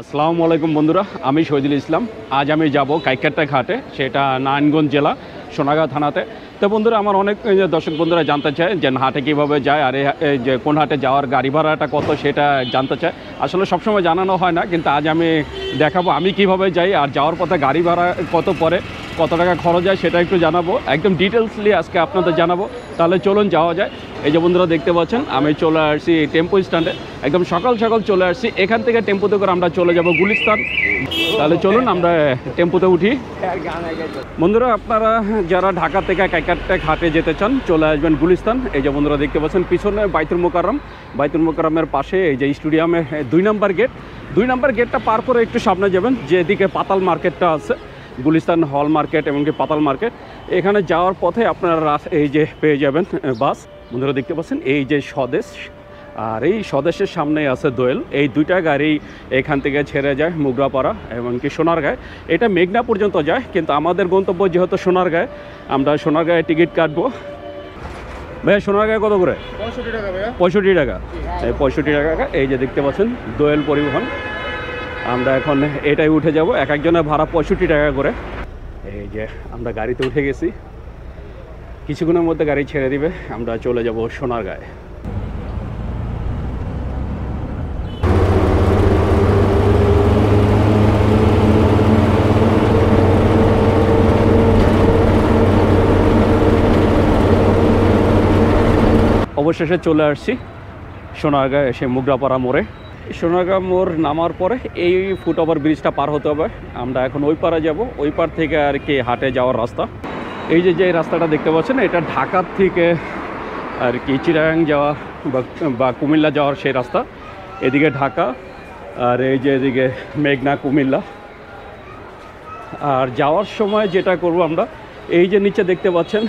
আসসালামু আলাইকুম বন্ধুরা, আমি শহীদুল ইসলাম। আজ আমি যাব কাইকারটা ঘাটে, সেটা নারায়ণগঞ্জ জেলা সোনাগাঁও থানাতে। তো বন্ধুরা, আমার অনেক দর্শক বন্ধুরা জানতে চায় যে হাটে কীভাবে যায় আর এই যে কোন হাটে যাওয়ার গাড়ি ভাড়াটা কত সেটা জানতে চায়। আসলে সবসময় জানানো হয় না, কিন্তু আজ আমি দেখাবো আমি কিভাবে যাই আর যাওয়ার পথে গাড়ি ভাড়া কত পড়ে, কত টাকা খরচ হয় সেটা একটু জানাবো, একদম ডিটেলসলি আজকে আপনাদের জানাবো। তাহলে চলুন যাওয়া যায়। এই যে বন্ধুরা দেখতে পাচ্ছেন, আমি চলে আসছি টেম্পো স্ট্যান্ডে, একদম সকাল সকাল চলে আসছি। এখান থেকে টেম্পোতে করে আমরা চলে যাব গুলিস্তান। তাহলে চলুন আমরা টেম্পোতে উঠি। বন্ধুরা, আপনারা যারা ঢাকা থেকে কাইকারটা ঘাটে যেতে চান চলে আসবেন গুলিস্তান। এই যে বন্ধুরা দেখতে পাচ্ছেন পিছনে বাইতুল মোকাররমের পাশে এই যে স্টেডিয়ামে 2 নম্বর গেট। 2 নম্বর গেটটা পার করে একটু সামনে যাবেন, যেদিকে পাতাল মার্কেটটা আছে, গুলিস্তান হল মার্কেট এমনকি পাতাল মার্কেট, এখানে যাওয়ার পথে আপনারা এই যে পেয়ে যাবেন বাস। বন্ধুরা দেখতে পাচ্ছেন এই যে স্বদেশ, আর এই স্বদেশের সামনে আছে দোয়েল। এই দুইটা গাড়ি এখান থেকে ছেড়ে যায় মুগরাপাড়া এমনকি সোনারগাঁয়ে। এটা মেঘনা পর্যন্ত যায়, কিন্তু আমাদের গন্তব্য যেহেতু সোনারগাঁয়ে, আমরা সোনারগাঁয়ে টিকিট কাটবো। ভাইয়া সোনারগাঁয়ে কত করে? 65 টাকা ভাইয়া। 65 টাকা। এই 65 টাকা। এই যে দেখতে পাচ্ছেন দোয়েল পরিবহন, আমরা এখন এটাই উঠে যাব। এক একজনের ভাড়া 65 টাকা করে। এই যে আমরা গাড়িতে উঠে গেছি, কিছুক্ষণের মধ্যে গাড়ি ছেড়ে দিবে, আমরা চলে যাব সোনারগাঁয়ে। অবশেষে চলে আসছি সোনারগাঁয়ে, এসে মুগরাপাড়া মোড়ে। সোনারগাঁ মোড় নামার পরে এই ফুটওভার ব্রিজটা পার হতে হবে। আমরা এখন ওই পাড়ে যাব, ওই পার থেকে আর কি হাটে যাওয়ার রাস্তা। এই যে রাস্তাটা দেখতে পাচ্ছেন, এটা ঢাকার থেকে আর কি চিটাগাং যাওয়া বা কুমিল্লা যাওয়ার সেই রাস্তা। এদিকে ঢাকা আর এই যে এদিকে মেঘনা কুমিল্লা। আর যাওয়ার সময় যেটা করব আমরা, এই যে নিচে দেখতে পাচ্ছেন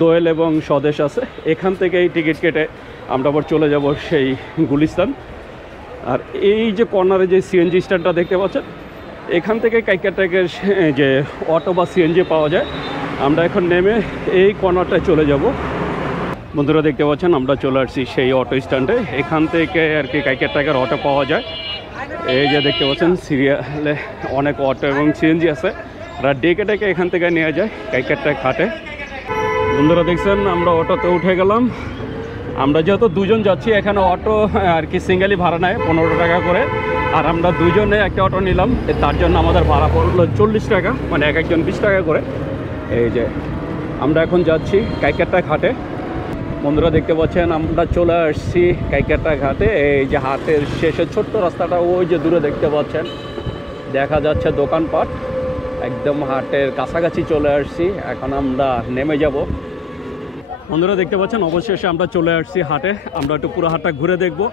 দোয়েল এবং স্বদেশ আছে, এখান থেকে এই টিকিট কেটে আমরা আবার চলে যাব সেই গুলিস্তান। আর এই যে কর্নারে যে সিএনজি স্ট্যান্ডটা দেখতে পাচ্ছেন, এখান থেকে কাইকারটাকের যে অটো বা সিএনজি পাওয়া যায়। আমরা এখন নেমে এই কর্নারটায় চলে যাব। বন্ধুরা দেখতে পাচ্ছেন আমরা চলে আসছি সেই অটো স্ট্যান্ডে, এখান থেকে আর কি কাইকারটাকের অটো পাওয়া যায়। এই যে দেখতে পাচ্ছেন সিরিয়ালে অনেক অটো এবং সিএনজি আছে, আর ডেকে ডেকে এখান থেকে নিয়ে যায় কাইকারটা ঘাটে। বন্ধুরা দেখছেন আমরা অটোতে উঠে গেলাম। আমরা যেহেতু দুজন যাচ্ছি, এখানে অটো আর কি সিঙ্গেলি ভাড়া নেয় 15 টাকা করে, আর আমরা দুজনে একটা অটো নিলাম, তার জন্য আমাদের ভাড়া পড়লো 40 টাকা, মানে এক একজন 20 টাকা করে। এই যে আমরা এখন যাচ্ছি কাইকারটা ঘাটে। বন্ধুরা দেখতে পাচ্ছেন আমরা চলে আসছি কাইকারটা ঘাটে। এই যে হাটের শেষে ছোট্ট রাস্তাটা ওই যে দূরে দেখতে পাচ্ছেন, দেখা যাচ্ছে দোকানপাট। একদম হাটের কাছাকাছি চলে আসছি, এখন আমরা নেমে যাব। বন্ধুরা দেখতে পাচ্ছেন অবশেষে আমরা চলে আসছি হাটে। আমরা একটু পুরো হাটটা ঘুরে দেখবো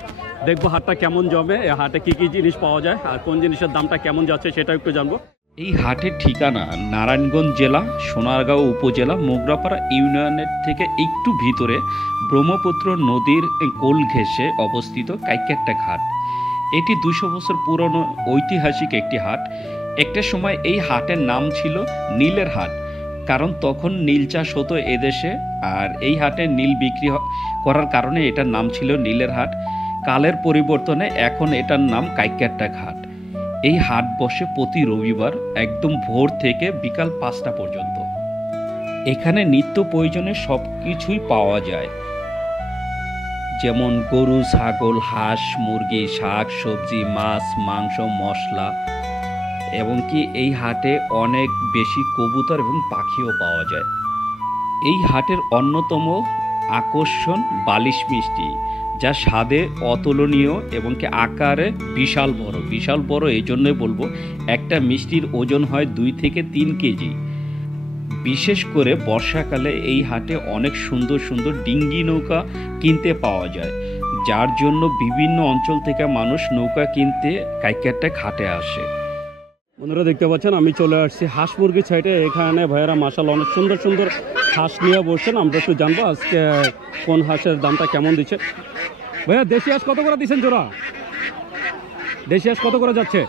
হাটটা কেমন জমে, হাটে কি কি জিনিস পাওয়া যায় আর কোন জিনিসের দামটা কেমন যাচ্ছে সেটা একটু জানবো। এই হাটের ঠিকানা নারায়ণগঞ্জ জেলা সোনারগাঁও উপজেলা মোগরাপাড়া ইউনিয়নের থেকে একটু ভিতরে ব্রহ্মপুত্র নদীর কোল ঘেঁষে অবস্থিত কাইকারটা ঘাট। এটি 200 বছর পুরনো ঐতিহাসিক একটি হাট। একটা সময় এই হাটের নাম ছিল নীলের হাট, কারণ তখন নীল চাষ হতো এদেশে, আর এই হাটে নীল বিক্রি করার কারণে এটার নাম ছিল নীলের হাট। কালের পরিবর্তনে এখন এটার নাম কাইকারটা ঘাট। এই হাট বসে প্রতি রবিবার একদম ভোর থেকে বিকাল 5টা পর্যন্ত। এখানে নিত্য প্রয়োজনে সব কিছুই পাওয়া যায়, যেমন গরু, ছাগল, হাঁস, মুরগি, শাক সবজি, মাছ, মাংস, মশলা, এবং কি এই হাটে অনেক বেশি কবুতর এবং পাখিও পাওয়া যায়। এই হাটের অন্যতম আকর্ষণ বালিশ মিষ্টি, যা স্বাদে অতুলনীয় এবং কি আকারে বিশাল বড়। এই জন্যই বলবো একটা মিষ্টির ওজন হয় 2 থেকে 3 কেজি। বিশেষ করে বর্ষাকালে এই হাটে অনেক সুন্দর সুন্দর ডিঙ্গি নৌকা কিনতে পাওয়া যায়, যার জন্য বিভিন্ন অঞ্চল থেকে মানুষ নৌকা কিনতে কাইকারটা ঘাটে আসে। বন্ধুরা দেখতে পাচ্ছেন আমি চলে আসছি হাঁস মুরগির সাইডে। এখানে ভাইয়েরা মাশাআল্লাহ অনেক সুন্দর সুন্দর হাঁস নিয়ে বসছেন। আমরা একটু জানবো আজকে কোন হাঁসের দামটা কেমন দিচ্ছে। ভাইয়া দেশি হাঁস কত করে দিচ্ছেন জোড়া? দেশি হাঁস কত করে যাচ্ছে?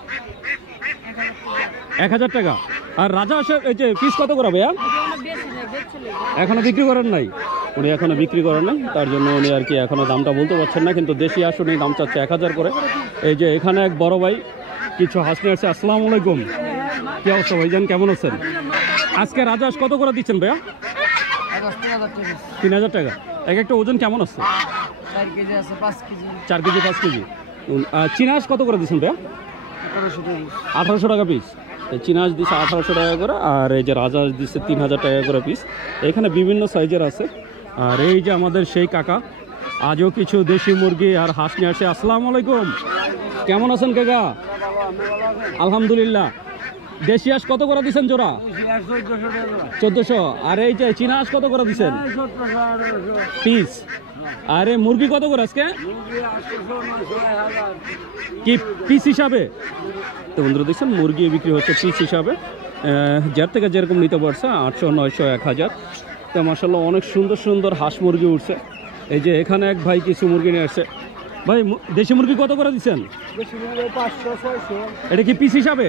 1000 টাকা। আর রাজা হাঁসের এই যে পিস কত করে ভাইয়া? এখনো বিক্রি করেন নাই? উনি এখনও বিক্রি করেন নাই, তার জন্য উনি আর কি এখনও দামটা বলতে পারছেন না, কিন্তু দেশি হাঁস উনি দাম চাচ্ছে 1000 করে। এই যে এখানে এক বড় ভাই কিছু হাঁস নিয়ে আসছে। আসসালামু আলাইকুম, কি অবস্থা ভাইজান, কেমন আছেন? আজকে রাজহাঁস কত করে দিচ্ছেন ভাইয়া? 3000 টাকা। এক একটা ওজন কেমন আছে? 4 কেজি আছে, 5 কেজি। 4 KG 5 KG. চীনা হাঁস কত করে দিচ্ছেন ভাইয়া? 1800 টাকা পিস। চীনা হাঁস দিচ্ছে 1800 টাকা করে, আর এই যে রাজহাঁস দিচ্ছে 3000 টাকা করে পিস। এখানে বিভিন্ন সাইজের আছে। আর এই যে আমাদের সেই কাকা আজও কিছু দেশি মুরগি আর হাঁস নিয়ে আসে। আসসালামু আলাইকুম, কেমন আছেন কাকা? আলহামদুলিল্লাহ। দেশি হাঁস কত করে দিচ্ছেন জোড়া? 1400। আর এই যে চীনা হাঁস কত করে দিচ্ছেন পিস? আর এই মুরগি কত করে আজকে কি পিস হিসাবে? তো বন্ধুরা দেখছেন মুরগি বিক্রি হচ্ছে পিস হিসাবে, যার থেকে যেরকম নিতে পারছে 800, 900, 1000। তো মাশাআল্লাহ অনেক সুন্দর সুন্দর হাঁস মুরগি উঠছে। এই যে এখানে এক ভাই কিছু মুরগি নিয়ে আসছে। ভাই দেশি মুরগি কত করে দিচ্ছেন? 500, 600। এটা কি পিস হিসাবে?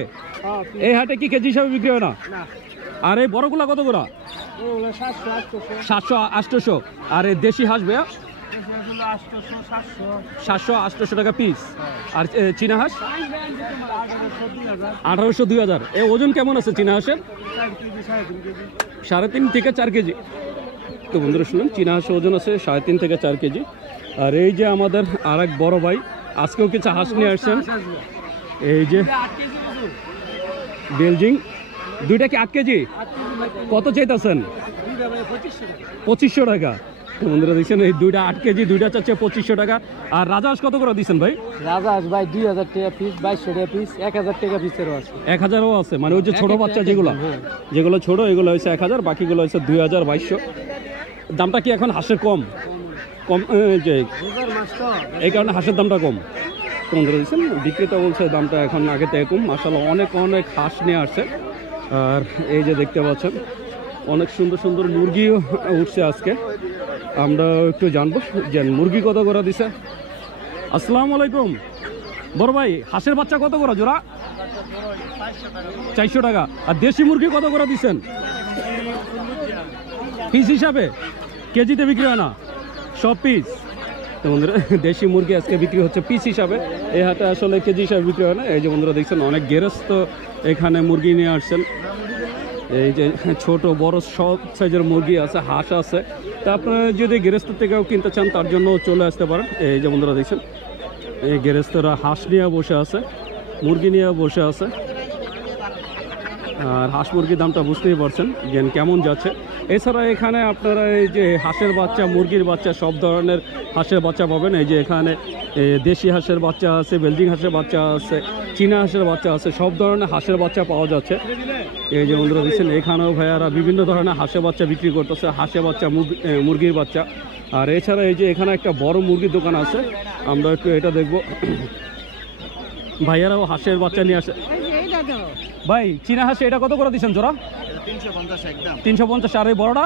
এই হাটে কি কেজি হিসাবে বিক্রি হয় না? আর এই বড়গুলা কত করে? 700, 800। আর এই দেশি হাঁস ভাইয়া 700, 800 টাকা পিস। আর চীনা হাঁস 1800, 2000। এই ওজন কেমন আছে চীনা হাঁসের? 3.5 থেকে 4 কেজি। তো বন্ধুরা শুনুন, চীনা হাঁসের ওজন আছে 3.5 থেকে 4 কেজি। আর এই যে আমাদের আর এক বড় ভাই আজকেও কিছু হাঁস নিয়ে আসছেন। এই যে বেলজিং, দুইটা কি 8 কেজি? কত চাইতেছেন? 2500 টাকা। তো বন্ধুরা দেখছেন এই দুইটা 8 কেজি, দুইটা চাচ্ছে 2500 টাকা। আর রাজহাঁস কত করে দিচ্ছেন ভাই? রাজহাঁস ভাই 2000 টাকা পিস, 2200 টাকা পিস, 1000 টাকা পিসেরও আছে। 1000ও আছে, মানে ওই যে ছোট বাচ্চা যেগুলো, যেগুলো ছোট এগুলো হচ্ছে 1000, বাকিগুলো হচ্ছে 2000, 2200। দামটা কি এখন হাঁসের কম যে এই কারণে হাঁসের দামটা কম? তো বন্ধুরা দেখছেন বিক্রেতা বলছে দামটা এখন আগে থেকে কম। মাশাআল্লাহ অনেক অনেক হাঁস নিয়ে আসছে। আর এই যে দেখতে পাচ্ছেন অনেক সুন্দর সুন্দর মুরগিও উঠছে আজকে। আমরা একটু জানবো যে মুরগি কত করে দিছে। আসসালামু আলাইকুম বড় ভাই, হাঁসের বাচ্চা কত করে জোড়া? 400 টাকা। আর দেশি মুরগি কত করে দিচ্ছেন পিস হিসাবে? কেজিতে বিক্রি হয় না, সব পিস। তো বন্ধুরা দেশি মুরগি আজকে বিক্রি হচ্ছে পিস হিসাবে, এই হাটে আসলে কেজি হিসাবে বিক্রি হয় না। এই যে বন্ধুরা দেখছেন অনেক গেরস্ত এখানে মুরগি নিয়ে আসছেন। এই যে ছোট বড় সব সাইজের মুরগি আছে, হাঁস আছে। তা আপনারা যদি গেরস্ত থেকেও কিনতে চান তার জন্য চলে আসতে পারেন। এই যে বন্ধুরা দেখছেন এই গেরস্তরা হাঁস নিয়ে বসে আছে, মুরগি নিয়ে বসে আছে। আর হাঁস মুরগির দামটা বুঝতেই পারছেন যে কেমন যাচ্ছে। এছাড়া এখানে আপনারা এই যে হাঁসের বাচ্চা, মুরগির বাচ্চা, সব ধরনের হাঁসের বাচ্চা পাবেন। এই যে এখানে দেশি হাঁসের বাচ্চা আছে, বেলজিং হাঁসের বাচ্চা আছে, চীনা হাঁসের বাচ্চা আছে, সব ধরনের হাঁসের বাচ্চা পাওয়া যাচ্ছে। এই যে বন্ধুরা দেখছেন এখানেও ভাইয়ারা বিভিন্ন ধরনের হাঁসের বাচ্চা বিক্রি করতেছে, হাঁসের বাচ্চা, মুরগির বাচ্চা। আর এছাড়া এই যে এখানে একটা বড় মুরগির দোকান আছে, আমরা একটু এটা দেখবো। ভাইয়ারাও হাঁসের বাচ্চা নিয়ে আসে। ভাই চীনা হাঁস এটা কত করে দিচ্ছেন জোড়া? 350। আর এই বড়টা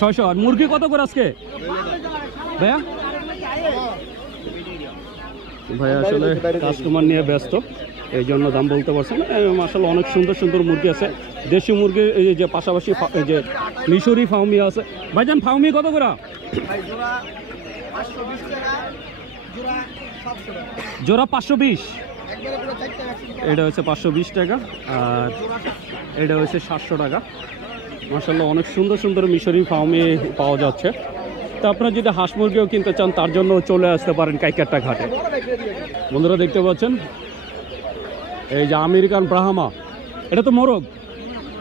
600। আর মুরগি কত করে আজকে ভাইয়া? ভাইয়া আসলে কাস্টমার নিয়ে ব্যস্ত, এই জন্য দাম বলতে পারছেন না। মাশাআল্লাহ অনেক সুন্দর সুন্দর মুরগি আছে, দেশি মুরগি। এই যে পাশাপাশি এই যে মিশরি ফাউমি আছে। ভাইজান ফাউমি কত করে? জোড়া 520। এটা হচ্ছে 520 টাকা। আর এটা হচ্ছে 700 টাকা। মাশাআল্লাহ অনেক সুন্দর সুন্দর মিশরি ফার্মে পাওয়া যাচ্ছে। তো আপনারা যদি হাঁস মুরগিও কিনতে চান তার জন্য চলে আসতে পারেন কাইকারটা ঘাটে। বন্ধুরা দেখতে পাচ্ছেন এই যে আমেরিকান ব্রাহ্মা, এটা তো মোরগ।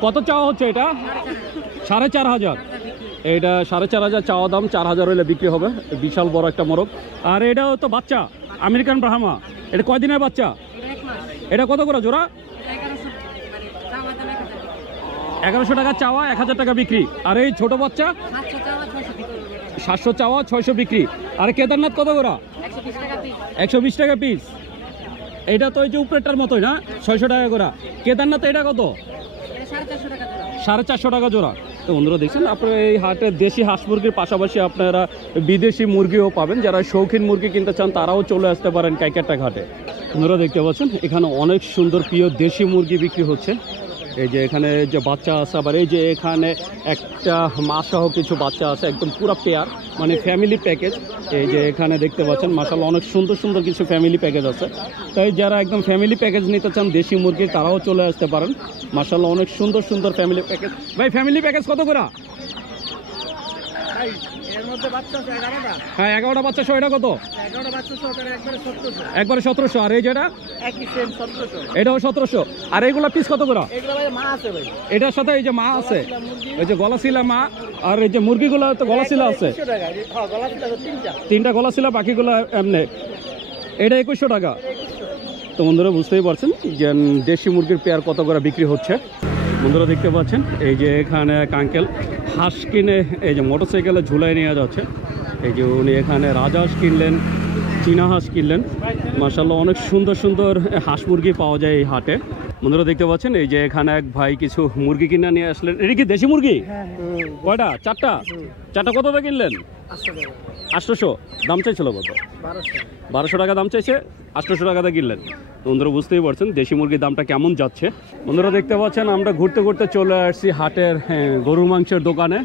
কত চাওয়া হচ্ছে এটা? 4500। এটা 4500 চাওয়া দাম, 4000 হলে বিক্রি হবে। বিশাল বড় একটা মোরগ। আর এটাও তো বাচ্চা আমেরিকান ব্রাহ্মা, এটা কয়দিনের বাচ্চা? এটা কত করে জোড়া? 1100 টাকা চাওয়া, 1000 টাকা বিক্রি। আর এই ছোট বাচ্চা 700 চাওয়া, 600 বিক্রি। আর কেদারনাথ কত করে? 120 টাকা পিস। এটা তো এই যে উপরেরটার মতোই না, 600 টাকা করে। কেদারনাথ এটা কত? 450 টাকা জোড়া। তো বন্ধুরা দেখছেন আপনারা এই হাটে দেশি হাঁস মুরগির পাশাপাশি আপনারা বিদেশি মুরগিও পাবেন। যারা শৌখিন মুরগি কিনতে চান তারাও চলে আসতে পারেন কাইকারটা ঘাটে। বন্ধুরা দেখতে পাচ্ছেন এখানে অনেক সুন্দর প্রিয় দেশি মুরগি বিক্রি হচ্ছে। এই যে এখানে যে বাচ্চা আছে, আবার এই যে এখানে একটা মা সহ কিছু বাচ্চা আছে, একদম পুরো পেয়ার, মানে ফ্যামিলি প্যাকেজ। এই যে এখানে দেখতে পাচ্ছেন মাশাআল্লাহ অনেক সুন্দর সুন্দর কিছু ফ্যামিলি প্যাকেজ আছে। তাই যারা একদম ফ্যামিলি প্যাকেজ নিতে চান দেশি মুরগি, তারাও চলে আসতে পারেন। মাশাআল্লাহ অনেক সুন্দর সুন্দর ফ্যামিলি প্যাকেজ। ভাই ফ্যামিলি প্যাকেজ কত করে? হ্যাঁ 11টা বাচ্চা সহ এটা কত? একবারে 1700। আর এই যেটা এটাও 1700। আর এইগুলা পিস কত করে? এটার সাথে এই যে মা আছে, এই যে গলাশিলা মা, আর এই যে মুরগিগুলো তো গলাশিলা আছে, 3টা গলাশিলা, বাকিগুলো এমনি। এটা 2100 টাকা। তো বন্ধুরা বুঝতেই পারছেন যে দেশি মুরগির পেয়ার কত করে বিক্রি হচ্ছে। বন্ধুরা দেখতে পাচ্ছেন এই যে এখানে এক আঙ্কেল হাঁস কিনে এই যে মোটরসাইকেলে ঝুলাই নিয়ে যাচ্ছে। এই যে উনি এখানে রাজহাঁস কিনলেন, চীনা হাঁস কিনলেন। মাশাআল্লাহ অনেক সুন্দর সুন্দর হাঁস মুরগি পাওয়া যায় এই হাটে। বন্ধুরা দেখতে পাচ্ছেন এই যে এখানে এক ভাই কিছু মুরগি কিনে নিয়ে আসলেন। এটা কি দেশি মুরগি? কয়টা? 4টা কত টাকা কিনলেন? 800। দাম চাইছিল কত? 1200 টাকা দাম চাইছে, 800 টাকাতে কিনলেন। বন্ধুরা বুঝতেই পারছেন দেশি মুরগির দামটা কেমন যাচ্ছে। বন্ধুরা দেখতে পাচ্ছেন আমরা ঘুরতে ঘুরতে চলে আসছি হাটের গরুর মাংসের দোকানে।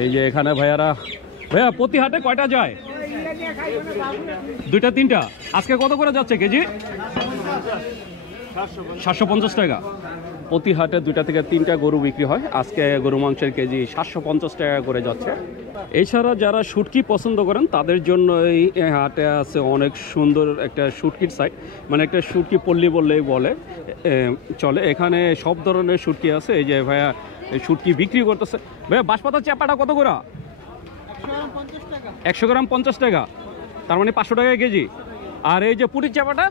এই যে এখানে ভাইয়া প্রতি হাটে কয়টা যায়? 2টা 3টা। আজকে কত করে যাচ্ছে কেজি? 750 টাকা। প্রতি হাটে 2টা থেকে 3টা গরু বিক্রি হয়। আজকে গরু মাংসের কেজি 750 টাকা করে যাচ্ছে। এছাড়া যারা শুটকি পছন্দ করেন তাদের জন্য এই হাটে আছে অনেক সুন্দর একটা শুটকির সাইট, মানে একটা শুটকি পল্লী বললেই বলে চলে। এখানে সব ধরনের শুটকি আছে। এই যে ভাইয়া শুটকি বিক্রি করতেছে। ভাইয়া বাঁশপাতা চাপাটা কত করে? 100 গ্রাম 50 টাকা, তার মানে 500 টাকা কেজি। আর এই যে পুটির চাপাটা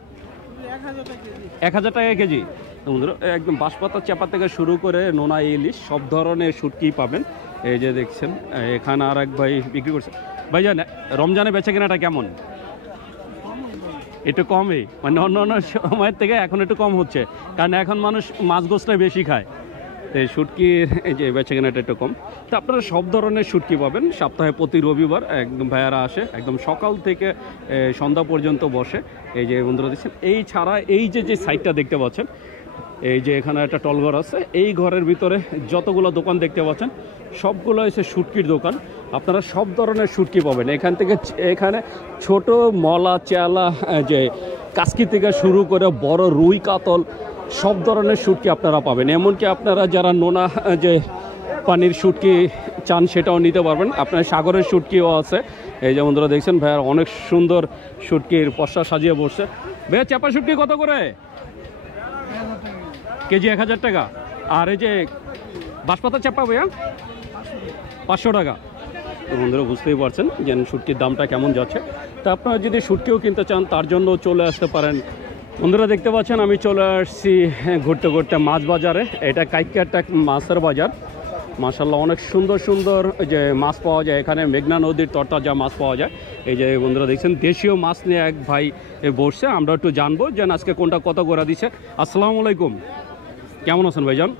1000 টাকা কেজি। বন্ধুরা একদম বাঁশপাতা চাপা থেকে শুরু করে নোনা ইলিশ সব ধরনের শুটকি পাবেন। এই যে দেখছেন এখানে আর এক ভাই বিক্রি করছে। ভাই জানে রমজানে বেচা কেনাটা কেমন? একটু কমই, মানে অন্য অন্য সময়ের থেকে এখন একটু কম হচ্ছে, কারণ এখন মানুষ মাছ গোছটাই বেশি খায়। তো শুটকির এই যে বেচা কেনাটা একটু কম। তো আপনারা সব ধরনের শুটকি পাবেন। সপ্তাহে প্রতি রবিবার একদম ভাইয়ারা আসে, একদম সকাল থেকে সন্ধ্যা পর্যন্ত বসে। এই যে বন্ধুরা দেখছেন, এই ছাড়া এই যে সাইডটা দেখতে পাচ্ছেন, এই যে এখানে একটা টলঘর আছে, এই ঘরের ভিতরে যতগুলো দোকান দেখতে পাচ্ছেন সবগুলো হচ্ছে শুটকির দোকান। আপনারা সব ধরনের শুটকি পাবেন এখান থেকে। এখানে ছোট মলা, চেলা, যে কাসকি থেকে শুরু করে বড় রুই, কাতল সব ধরনের শুটকি আপনারা পাবেন। এমনকি আপনারা যারা নোনা যে পানির শুটকি চান সেটাও নিতে পারবেন। আপনার সাগরের শুটকিও আছে। এই যে বন্ধুরা দেখছেন ভাইয়ার অনেক সুন্দর শুটকির পশা সাজিয়ে বসছে। ভাইয়া চাপা শুটকি কত করে কেজি? 1000 টাকা। আর এই যে বাঁশপাতা চাপা ভাইয়া 500 টাকা। তো বন্ধুরা বুঝতেই পারছেন যে শুটকির দামটা কেমন যাচ্ছে। তা আপনারা যদি শুটকিও কিনতে চান তার জন্য চলে আসতে পারেন। বন্ধুরা দেখতে পাচ্ছেন আমি চলে আসছি ঘুরতে ঘুরতে মাছ বাজারে। এটা কাইকারটা মাছের বাজার। মাশাআল্লাহ অনেক সুন্দর সুন্দর যে মাছ পাওয়া যায় এখানে। মেঘনা নদীর তরতাজা মাছ পাওয়া যায়। এই যে বন্ধুরা দেখছেন দেশীয় মাছ নিয়ে এক ভাই বসছে। আমরা একটু জানবো যে আজকে কোনটা কত করে দিচ্ছে। আসসালামু আলাইকুম, কেমন আছেন ভাইজান?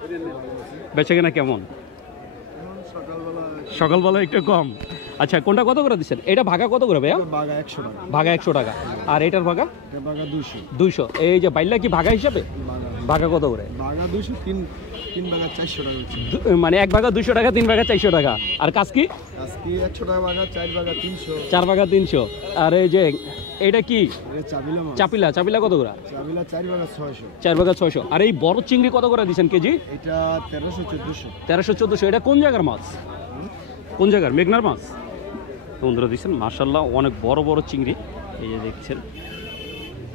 বেচে কেনা কেমন? সকালবেলা একটু কম। আচ্ছা কোনটা কত করে দিচ্ছেন? এটা ভাগা কত করে ভাইয়া? ভাগা 100 টাকা। আর এটার ভাগা 200। এই যে বাইল্লা কি ভাগা হিসাবে? ভাগা কত করে? মানে 1 ভাগা 200 টাকা, 3 ভাগা 400 টাকা। আর কাসকি? 100 টাকা ভাগা, 4 ভাগা 300। 4 ভাগা 300। আর এই যে এটা কি? চাপিলা কত করে? 4 ভাগা 600। আর এই বড় চিংড়ি কত করে দিচ্ছেন কেজি? এটা 1300-1400। এটা কোন জায়গার মাছ? কোন জায়গার? মেঘনার মাছ। বন্ধুরা দেখছেন মাশাআল্লাহ অনেক বড় বড় চিংড়ি এই যে দেখছেন।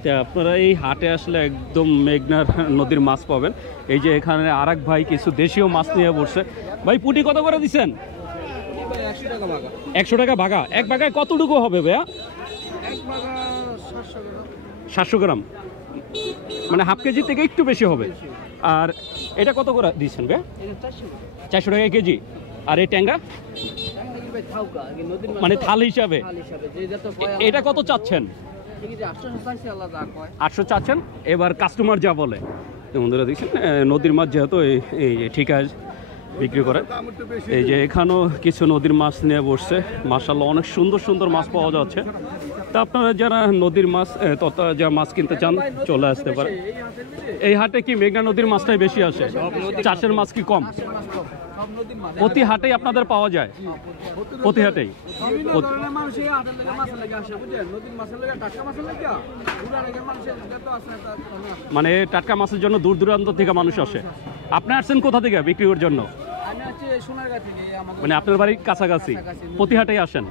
তা আপনারা এই হাটে আসলে একদম মেঘনার নদীর মাছ পাবেন। এই যে এখানে আর এক ভাই কিছু দেশীয় মাছ নিয়ে বসছে। ভাই পুঁটি কত করে দিচ্ছেন? 100 টাকা ভাগা। এক ভাগায় কতটুকু হবে ভাইয়া? 700 গ্রাম, মানে হাফ কেজি থেকে একটু বেশি হবে। আর এটা কত করে দিচ্ছেন ভাইয়া? 400 টাকা কেজি। আর এই ট্যাংরা মানে থাল হিসাবে এটা কত চাচ্ছেন? 800 চাচ্ছেন। এবার কাস্টমার যা বলে। বন্ধুরা দেখছেন নদীর মাছ যেহেতু এই ঠিক আছে বিক্রি করে। এই যে এখানেও কিছু নদীর মাছ নিয়ে বসছে। মাশাআল্লাহ অনেক সুন্দর সুন্দর মাছ পাওয়া যাচ্ছে। তা আপনারা যারা নদীর মাছ তথা যা মাছ কিনতে চান চলে আসতে পারে। এই হাটে কি মেঘনা নদীর মাছটাই বেশি আসে? চাষের মাছ কি কম? প্রতি হাটেই আপনাদের পাওয়া যায়? প্রতি হাটেই? মানে টাটকা মাছের জন্য দূর দূরান্ত থেকে মানুষ আসে। আপনি আসছেন কোথা থেকে বিক্রির জন্য? মানে আপনার বাড়ির কাছাকাছি প্রতি হাটেই আসেন?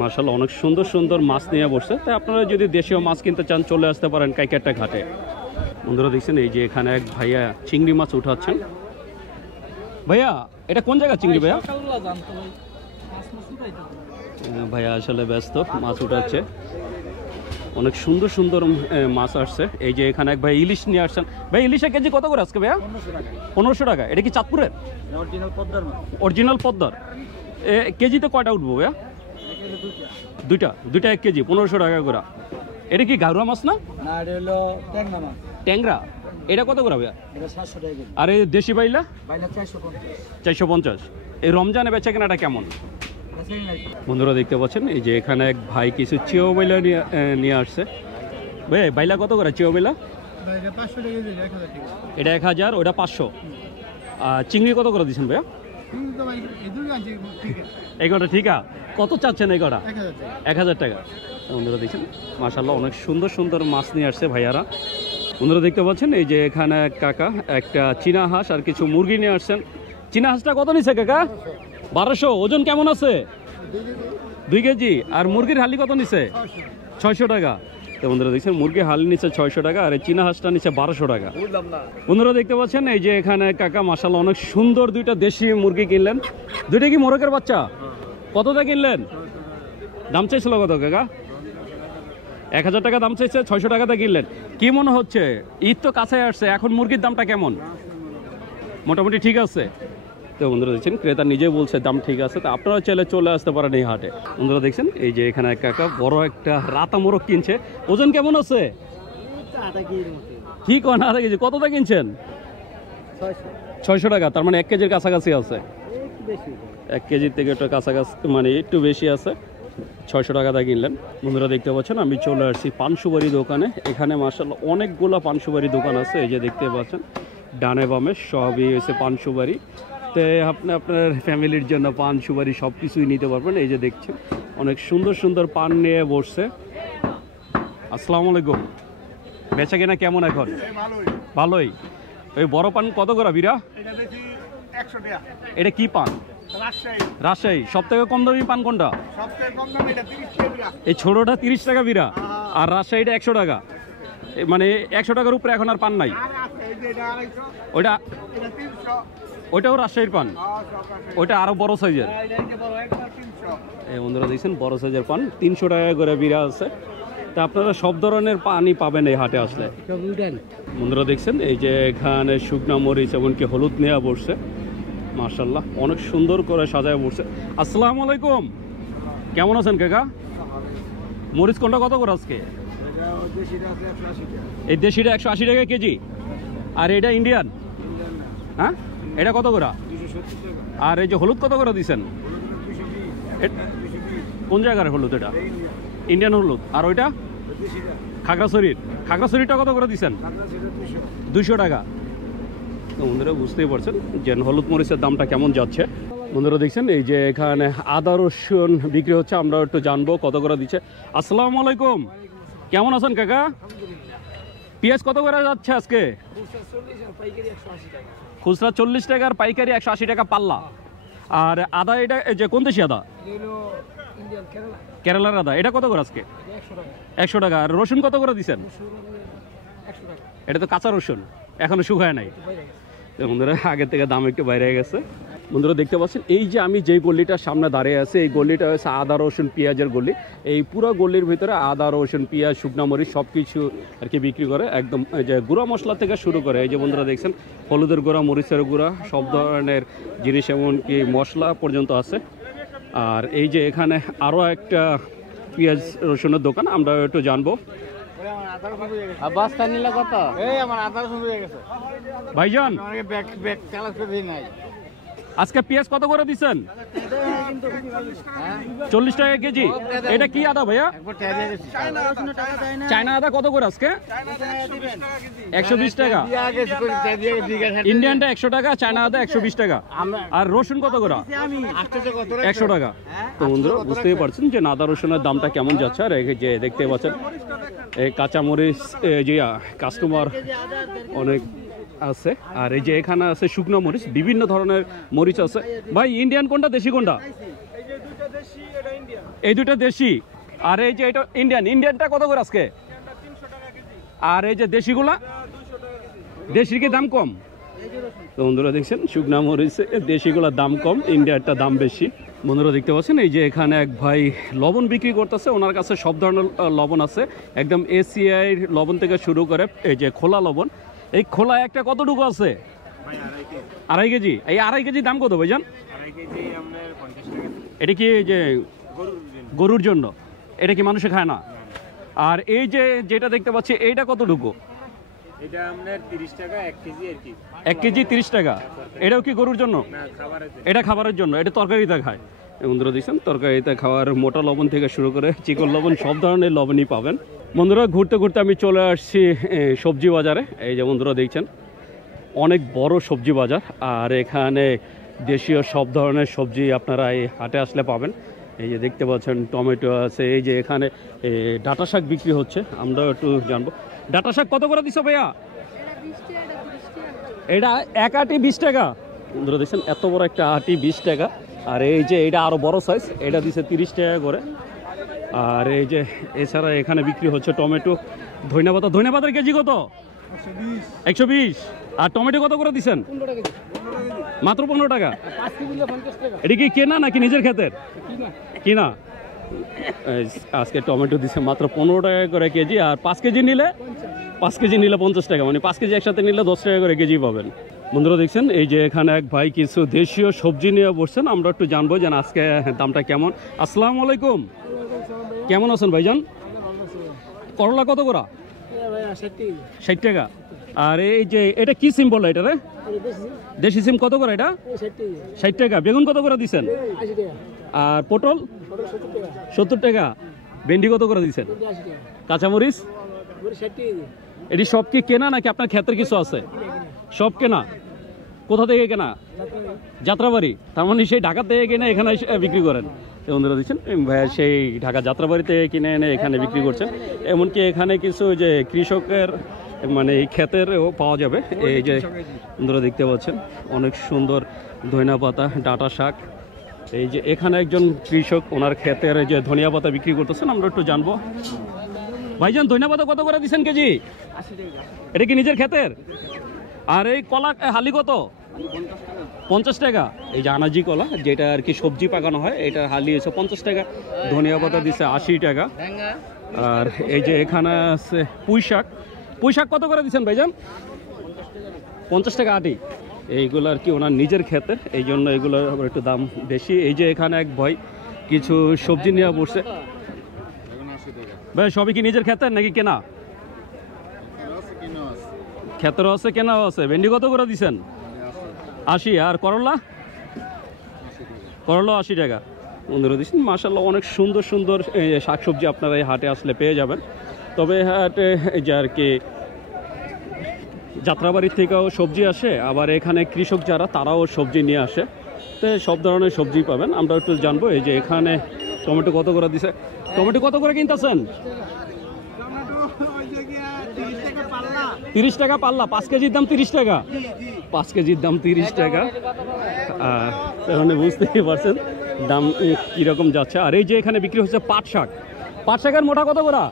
মাশাআল্লাহ অনেক সুন্দর সুন্দর মাছ নিয়ে বসছে। তাই আপনারা যদি দেশীয় মাছ কিনতে চান চলে আসতে পারেন কাইকেরটা ঘাটে। বন্ধুরা দেখছেন এই যে এখানে এক ভাইয়া চিংড়ি মাছ উঠাচ্ছেন। ভাইয়া এটা কোন জায়গা চিংড়ি ভাইয়া? ভাইয়া আসলে ব্যস্ত, মাছ উঠাচ্ছে। অনেক সুন্দর সুন্দর মাছ আসছে। এই যে এখানে এক ভাই ইলিশ নিয়ে আসছেন। ভাই ইলিশের কেজি কত করে আজকে ভাইয়া? 1500 টাকা। এটা কি চাঁদপুরের অরিজিনাল পদ্মার? কেজিতে কয়টা উঠবো ভাইয়া? দুইটা 1 কেজি 1500 টাকা করে। এটা কি গারুয়া মাছ না? ট্যাংরা। এটা কত করে ভাইয়া? আর এই দেশি বাইলা? 450। এই রমজানে বেচা কেনাটা কেমন? বন্ধুরা দেখতে পাচ্ছেন এই যে এখানে এক ভাই কিছু চিও বাইলা নিয়ে আসছে। ভাই বাইলা কত করে চিও বাইলা? এটা 1000, ওটা 500। আর চিংড়ি কত করে দিচ্ছেন ভাইয়া? এগারোটা ঠিক আছে। কত চাচ্ছেন এগারোটা? 1000 টাকা। বন্ধুরা দেখছেন মাশাআল্লাহ অনেক সুন্দর সুন্দর মাছ নিয়ে আসছে ভাইয়ারা। বন্ধুরা দেখতে পাচ্ছেন এই যে এখানে কাকা একটা চীনা হাঁস আর কিছু মুরগি নিয়ে আসছেন। চীনা হাঁসটা কত নিচ্ছে কাকা? 1200। ওজন কেমন আছে? 2 কেজি। আর মুরগির হালি কত নিচ্ছে? 600 টাকা। তো বন্ধুরা দেখছেন মুরগি হালি নিচ্ছে 600 টাকা আর এই চীনা হাঁসটা নিচ্ছে 1200 টাকা। বন্ধুরা দেখতে পাচ্ছেন এই যে এখানে কাকা মাশাআল্লাহ অনেক সুন্দর দুইটা দেশি মুরগি কিনলেন। দুইটা কি মোরগের বাচ্চা? কতটা কিনলেন? দাম চাইছিল কত কাকা? 1000 টাকা দাম চাইছে, 600 টাকাতে কিনলেন। কি মনে হচ্ছে ঈদ তো কাছে আসছে, এখন মুরগির দামটা কেমন? মোটামুটি ঠিক আছে। তো বন্ধুরা দেখছেন ক্রেতা নিজে বলছে দাম ঠিক আছে। তো আপনারা চাইলে চলে আসতে পারেন এই হাটে। বন্ধুরা দেখছেন এই যে এখানে কাকা বড় একটা রাতা মোরগ কিনছে। ওজন কেমন আছে? কি কোন আধা কেজি? কতটা কিনছেন? 600 টাকা। তার মানে 1 কেজির কাছাকাছি আছে। 1 কেজির থেকে একটু কাছাকাছি, মানে একটু বেশি আছে। 600 টাকাটা কিনলেন। বন্ধুরা দেখতে পাচ্ছেন আমি চলে আসছি পানসুপারি দোকানে। এখানে মাশাআল্লাহ অনেকগুলো পানসুপারি দোকান আছে। এই যে দেখতে পাচ্ছেন ডানে বামে সবই হচ্ছে পানসুপারি। তো আপনি আপনার ফ্যামিলির জন্য পান সুপারি সব কিছুই নিতে পারবেন। এই যে দেখছেন অনেক সুন্দর সুন্দর পান নিয়ে বসছে। আসসালামু আলাইকুম। বেচা কেনা কেমন এখন? ভালোই। ওই বড় পান কত করে বিরা? এটা কি পান? রাজশাহী। সব থেকে কম দামি পান কোনটা? এই ছোটটা 30 টাকা বিরা, আর রাজশাহীটা 100 টাকা। মানে 100 টাকার উপরে এখন আর পান নাই। ওইটাও রাজশাহীর পান, ওইটা আরো বড় সাইজের। এই বন্ধুরা দেখছেন বড় সাইজের পান 300 টাকা করে বিরা আছে। তা আপনারা সব ধরনের পানই পাবেন এই হাটে আসলে। বন্ধুরা দেখছেন এই যে এখানে শুকনা মরিচ এমনকি হলুদ নেওয়া বসছে। মাশাআল্লাহ অনেক সুন্দর করে সাজায় বসছে। আসসালামু আলাইকুম। কেমন আছেন কাকা? মরিচ কোনটা কত করে আজকে? এই দেশিটা 180 টাকা কেজি। আর এটা ইন্ডিয়ান? হ্যাঁ, এটা কত করে? আর এই যে হলুদ কত করে দিচ্ছেন? কোন জায়গার হলুদ? এটা ইন্ডিয়ান হলুদ। আর ওইটা খাগড়াছড়ির? খাগড়াছড়িটা কত করে দিচ্ছেন? 200 টাকা। তো বন্ধুরা বুঝতেই পারছেন যে হলুদ মরিচের দামটা কেমন যাচ্ছে। বন্ধুরা দেখছেন এই যে এখানে আদা রসুন বিক্রি হচ্ছে, আমরা একটু জানবো কত করে দিচ্ছে। আসসালামু আলাইকুম। কেমন আছেন কাকা? পেঁয়াজ কত করে যাচ্ছে আজকে? খুচরা 40 টাকা আর পাইকারি 180 টাকা পাল্লা। আর আদা এটা যে কোন দেশি আদা? কেরালার আদা। এটা কত করে আজকে? 100 টাকা। আর রসুন কত করে দিচ্ছেন? এটা তো কাঁচা রসুন, এখনো শুকায় নাই। বন্ধুরা আগের থেকে দাম একটু বাইরে গেছে। বন্ধুরা দেখতে পাচ্ছেন এই যে আমি যেই গল্লিটার সামনে দাঁড়িয়ে আছে, এই গল্লিটা হচ্ছে আদা রসুন পেঁয়াজের গল্লি। এই পুরো গল্লির ভিতরে আদা রসুন পেঁয়াজ শুকনা মরিচ সব কিছু আর কি বিক্রি করে, একদম যে গুঁড়া মশলা থেকে শুরু করে। এই যে বন্ধুরা দেখছেন হলুদের গুঁড়া, মরিচের গুঁড়া, সব ধরনের জিনিস এমনকি মশলা পর্যন্ত আছে। আর এই যে এখানে আরও একটা পেঁয়াজ রসুনের দোকান, আমরা একটু জানবো। ভাইজান আজকে পেঁয়াজ কত করে দিচ্ছেন? 40 টাকা কেজি। এটা কি আদা ভাইয়া? চায়না আদা কত করে আজকে? 120 টাকা। ইন্ডিয়ানটা 100 টাকা, চায়না আদা 120 টাকা। আর রসুন কত করে? 100 টাকা। তো বন্ধুরা বুঝতেই পারছেন যে আদা রসুনের দামটা কেমন যাচ্ছে। আর এই যে দেখতে পাচ্ছেন এই কাঁচামরিচ যে কাস্টমার অনেক আছে। আর এই যে এখানে আছে শুকনো মরিচ, বিভিন্ন ধরনের মরিচ আছে। ভাই ইন্ডিয়ান কোনটা দেশি কোনটা? এই দুটো দেশি। আর এই যে এটা ইন্ডিয়ানটা কত করে আজকে? আর এই যে দেশিগুলা? দেশির কি দাম কম? তো বন্ধুরা দেখছেন শুকনা মরিচ দেশিগুলোর দাম কম, ইন্ডিয়ারটা দাম বেশি। বন্ধুরা দেখতে পাচ্ছেন এই যে এখানে এক ভাই লবণ বিক্রি করতেছে। ওনার কাছে সব ধরনের লবণ আছে, একদম এসিআই লবণ থেকে শুরু করে এই যে খোলা লবণ। এই খোলা একটা কতটুকু আছে? 2.5 কেজি। এই 2.5 কেজি দাম কত ভাইজান? এটা কি যে গরুর জন্য? এটা কি মানুষে খায় না? আর এই যে যেটা দেখতে পাচ্ছি এইটা কতটুকু? এটা আপনার 30 টাকা 1 কেজি আর কি। 1 কেজি 30 টাকা। এটাও কি গরুর জন্য? না, খাবারের জন্য। এটা খাবারের জন্য, এটা তরকারিতে খায়। বন্ধুরা দেখছেন তরকারিতে খাওয়ার মোটা লবণ থেকে শুরু করে চিকন লবণ সব ধরনের লবণই পাবেন। বন্ধুরা ঘুরতে ঘুরতে আমি চলে আসছি সবজি বাজারে। এই যে বন্ধুরা দেখছেন অনেক বড় সবজি বাজার। আর এখানে দেশীয় সব ধরনের সবজি আপনারা এই হাটে আসলে পাবেন। এই যে দেখতে পাচ্ছেন টমেটো আছে। এই যে এখানে ডাঁটা শাক বিক্রি হচ্ছে, আমরা একটু জানবো। ডাঁটা শাক কত করে দিছো ভাইয়া? এটা এক আটি 20 টাকা। বন্ধুরা দেখছেন এত বড় একটা আটি 20 টাকা। আর এই যে এটা আরো বড় সাইজ, এটা দিছে 30 টাকা করে। আর এই যে এছাড়া এখানে বিক্রি হচ্ছে টমেটো, ধনিয়া পাতার কেজি কত? 120। আর টমেটো কত করে দিচ্ছেন? মাত্র 15 টাকা। এটা কি কেনা নাকি নিজের ক্ষেতের? কিনা। আজকে টমেটো দিচ্ছে মাত্র 15 টাকা করে কেজি। আর 5 কেজি নিলে 50 টাকা, মানে 5 কেজি একসাথে নিলে 10 টাকা করে কেজি পাবেন। বন্ধুরা দেখছেন এই যে এখানে এক ভাই কিছু দেশীয় সবজি নিয়ে বসছেন, আমরা একটু জানবো যে আজকে দামটা কেমন। আসসালামু আলাইকুম, কেমন আছেন ভাইজান? করলা কত করে? 60 টাকা। আর এই যে এটা কি সিম বলে? এটা রে দেশি সিম কত করে? এটা 60 টাকা। বেগুন কত করে দিচ্ছেন? আর পটল 70 টাকা। ভেন্ডি কত করে দিচ্ছেন? কাঁচামরিচ? এটি সব কি কেনা নাকি আপনার ক্ষেতের কিছু আছে? সব কেনা। কোথা থেকে কেনা? যাত্রাবাড়ি। তার মানে সেই ঢাকা থেকে কিনে এখানে বিক্রি করেন। বন্ধুরা দিচ্ছেন ভাইয়া সেই ঢাকা যাত্রাবাড়ি থেকে কিনে এনে এখানে বিক্রি করছেন। এমনকি এখানে কিছু যে কৃষকের মানে এই ক্ষেতেরও পাওয়া যাবে। এই যে বন্ধুরা দেখতে পাচ্ছেন অনেক সুন্দর ধনিয়া পাতা, ডাঁটা শাক। এই যে এখানে একজন কৃষক ওনার ক্ষেতের যে ধনিয়া পাতা বিক্রি করতেছেন, আমরা একটু জানবো। ভাইজান ধনিয়া পাতা কত করে দিচ্ছেন কেজি? এটা কি নিজের ক্ষেতের? আর এই কলা হালি কত? 50 টাকা। এই যে আনাজি কলা যেটা আর কি সবজি পাকানো হয়, এটা হালি হচ্ছে 50 টাকা। ধনিয়া পাতা দিচ্ছে 80 টাকা। আর এই যে এখানে আছে পুঁই শাক কত করে দিচ্ছেন ভাইজান? 50 টাকা আটি। এইগুলো আর কি ওনার নিজের ক্ষেতের, এই জন্য এগুলোর আবার একটু দাম বেশি। এই যে এখানে এক ভাই কিছু সবজি নিয়ে বসছে। ভাই সবই কি নিজের ক্ষেতের নাকি কেনা? ক্ষেতেরও আছে, কেনাও আছে। ভেন্ডি কত করে দিচ্ছেন? 80। আর করলা? 80 টাকা। বন্ধুরা দিচ্ছেন মাশাআল্লাহ অনেক সুন্দর সুন্দর শাকসবজি আপনারা এই হাটে আসলে পেয়ে যাবেন। তবে হাটে যে আর কি যাত্রাবাড়ির থেকেও সবজি আসে, আবার এখানে কৃষক যারা তারাও সবজি নিয়ে আসে। তো সব ধরনের সবজি পাবেন। আমরা একটু জানবো। এই যে এখানে টমেটো কত করে দিছে? টমেটো কত করে কিনতেছেন? 30 টাকা পাল্লা। 5 কেজির দাম 30 টাকা। 5 কেজির দাম 30 টাকা। তাহলে বুঝতেই পারছেন দাম কীরকম যাচ্ছে। আর এই যে এখানে বিক্রি হচ্ছে পাট শাকের মোটা কত করে?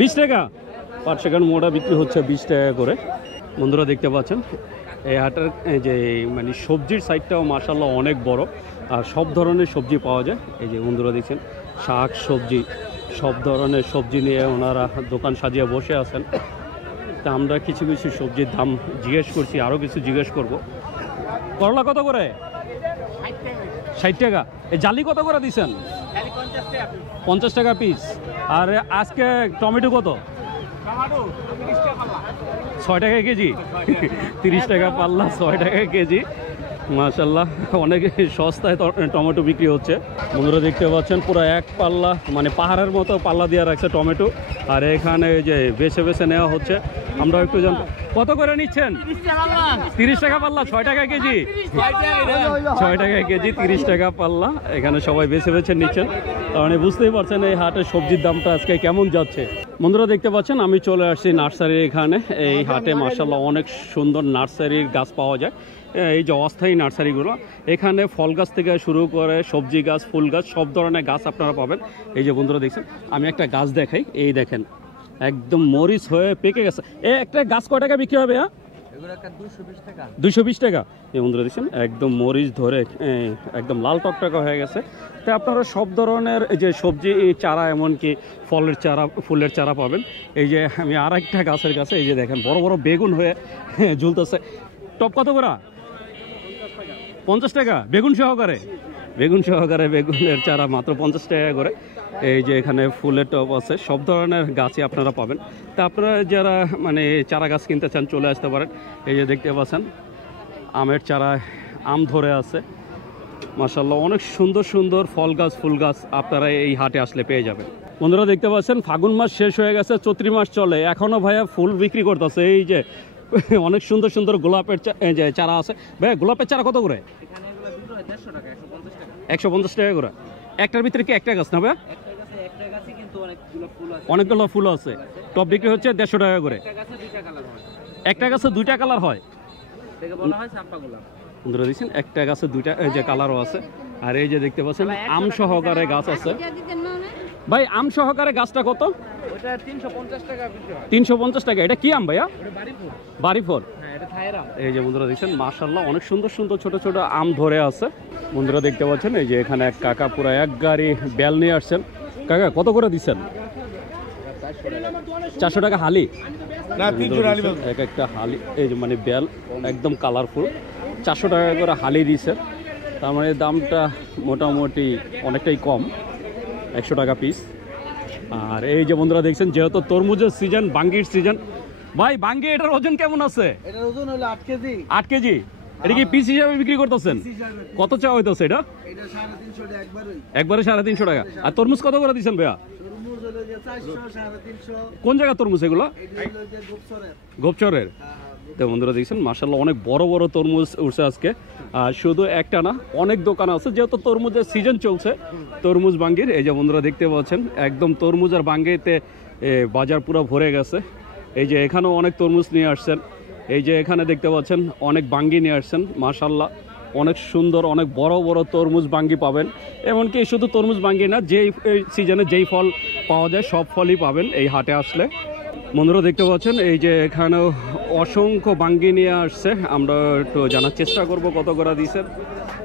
20 টাকা। পাট শাকের মোটা বিক্রি হচ্ছে 20 টাকা করে। বন্ধুরা দেখতে পাচ্ছেন এই হাটের যে মানে সবজির সাইডটাও মাশাআল্লাহ অনেক বড়। আর সব ধরনের সবজি পাওয়া যায়। এই যে বন্ধুরা দেখছেন শাক সবজি সব ধরনের সবজি নিয়ে ওনারা দোকান সাজিয়ে বসে আছেন। তা আমরা কিছু কিছু সবজির দাম জিজ্ঞেস করছি, আরও কিছু জিজ্ঞেস করব। করলা কত করে? 60 টাকা। এই জালি কত করে দিচ্ছেন? 50 টাকা পিস। আর আজকে টমেটো কত? 6 টাকা কেজি। 30 টাকা পাল্লা, 6 টাকা কেজি। মাশাআল্লাহ অনেক সস্তায় টমেটো বিক্রি হচ্ছে। বন্ধুরা দেখতে পাচ্ছেন পুরো এক পাল্লা, মানে পাহাড়ের মতো পাল্লা দিয়ে রাখছে টমেটো। আর এখানে যে বেছে বেছে নেওয়া হচ্ছে। আমরা একটু কত করে নিচ্ছেন? 30 টাকা পাল্লা, 6 টাকা কেজি, 6 টাকা কেজি, 30 টাকা পাল্লা। এখানে সবাই বেছে বেছে নিচ্ছেন। মানে বুঝতেই পারছেন এই হাটে সবজির দামটা আজকে কেমন যাচ্ছে। বন্ধুরা দেখতে পাচ্ছেন আমি চলে আসছি নার্সারি। এখানে এই হাটে মাশাআল্লাহ অনেক সুন্দর নার্সারির গাছ পাওয়া যায়। এই যে অস্থায়ী নার্সারিগুলো, এখানে ফল গাছ থেকে শুরু করে সবজি গাছ, ফুল গাছ, সব ধরনের গাছ আপনারা পাবেন। এই যে বন্ধুরা দেখছেন, আমি একটা গাছ দেখাই, এই দেখেন একদম মরিচ হয়ে পেকে গেছে। একটা গাছ কয় টাকা বিক্রি হবে? 220 টাকা। এই বন্ধুরা দেখছেন একদম মরিচ ধরে একদম লাল টকটকা হয়ে গেছে। তো আপনারা সব ধরনের যে সবজি চারা, এমনকি ফলের চারা, ফুলের চারা পাবেন। এই যে আমি আর একটা গাছের কাছে, এই যে দেখেন বড় বড় বেগুন হয়ে ঝুলতেছে। টপ কত করে? 50 টাকা বেগুন সহকারে। বেগুন সহকারে বেগুনের চারা মাত্র 50 টাকা করে। এই যে এখানে ফুলের টব আছে, সব ধরনের গাছই আপনারা পাবেন। তা আপনারা যারা মানে চারা গাছ কিনতে চান চলে আসতে পারেন। এই যে দেখতে পাচ্ছেন আমের চারা, আম ধরে আছে মাশাআল্লাহ। অনেক সুন্দর সুন্দর ফল গাছ, ফুল গাছ আপনারা এই হাটে আসলে পেয়ে যাবেন। বন্ধুরা দেখতে পাচ্ছেন ফাগুন মাস শেষ হয়ে গেছে, চৈত্র মাস চলে, এখনও ভাইয়া ফুল বিক্রি করতেছে। এই যে অনেক সুন্দর সুন্দর গোলাপের যে চারা আছে। ভাইয়া গোলাপের চারা কত করে? 150 টাকা করে। একটার ভিতরে কি একটা গাছ না ভাইয়া? অনেকগুলো ফুল আছে। টপ বিক্রি হচ্ছে 150 টাকা করে। একটা গাছে 2টা কালার হয়। বন্ধুরা দেখছেন একটা গাছে 2টা যে কালারও আছে। আর এই যে দেখতে পাচ্ছেন আম সহকারে গাছ আছে। ভাই আম সহকারে গাছটা কত? 350 টাকা। এটা কি আম ভাইয়া? বাড়িফল। এই যে বন্ধুরা দেখছেন মাশাআল্লাহ অনেক সুন্দর সুন্দর ছোট ছোট আম ধরে আছে। বন্ধুরা দেখতে পাচ্ছেন এই যে এখানে এক কাকা পুরো এক গাড়ি বেল নিয়ে আসছেন। কাকা কত করে দিচ্ছেন? 400 টাকা হালি না? এক একটা হালি, এই যে মানে বেল একদম কালারফুল, 400 টাকা করে হালি দিচ্ছে। তার মানে দামটা মোটামুটি অনেকটাই কম, 100 টাকা পিস। আর এই যে বন্ধুরা দেখছেন যেহেতু তরমুজের সিজন, বাঙ্গির সিজন। ভাই বাঙ্গি এটার ওজন কেমন আছে? এটার ওজন হলো 8 কেজি। 8 কেজি। এটা কি পিস হিসাবে বিক্রি করতেছেন? কত চাওয়া হইতেছে এটা? এটা 350 টাকা একবারই। একবারে 350 টাকা। আর তরমুজ কত করে দিচ্ছেন ভাইয়া? তরমুজ হলো যে 400, 350। কোন জায়গা তরমুজ এগুলো? এটা হলো যে গোপচরের। গোপচরের। তো বন্ধুরা দেখছেন মাশাআল্লাহ অনেক বড় বড় তরমুজ উঠছে আজকে। আর শুধু একটা না, অনেক দোকান আছে যেহেতু তরমুজের সিজন চলছে, তরমুজ বাঙ্গির। এই যে বন্ধুরা দেখতে পাচ্ছেন একদম তরমুজ আর বাঙ্গিতে বাজার পুরো ভরে গেছে। এই যে এখানেও অনেক তরমুজ নিয়ে আসছেন। এই যে এখানে দেখতে পাচ্ছেন অনেক বাঙ্গি নিয়ে আসছেন মাশাআল্লাহ। অনেক সুন্দর, অনেক বড় বড় তরমুজ বাঙ্গি পাবেন। এমনকি শুধু তরমুজ বাঙ্গি না, যেই সিজনে যেই ফল পাওয়া যায় সব ফলই পাবেন এই হাটে আসলে। বন্ধুরা দেখতে পাচ্ছেন এই যে এখানেও অসংখ্য বাঙ্গি নিয়ে আসছে। আমরা একটু জানার চেষ্টা করব কত করে দিয়েছেন।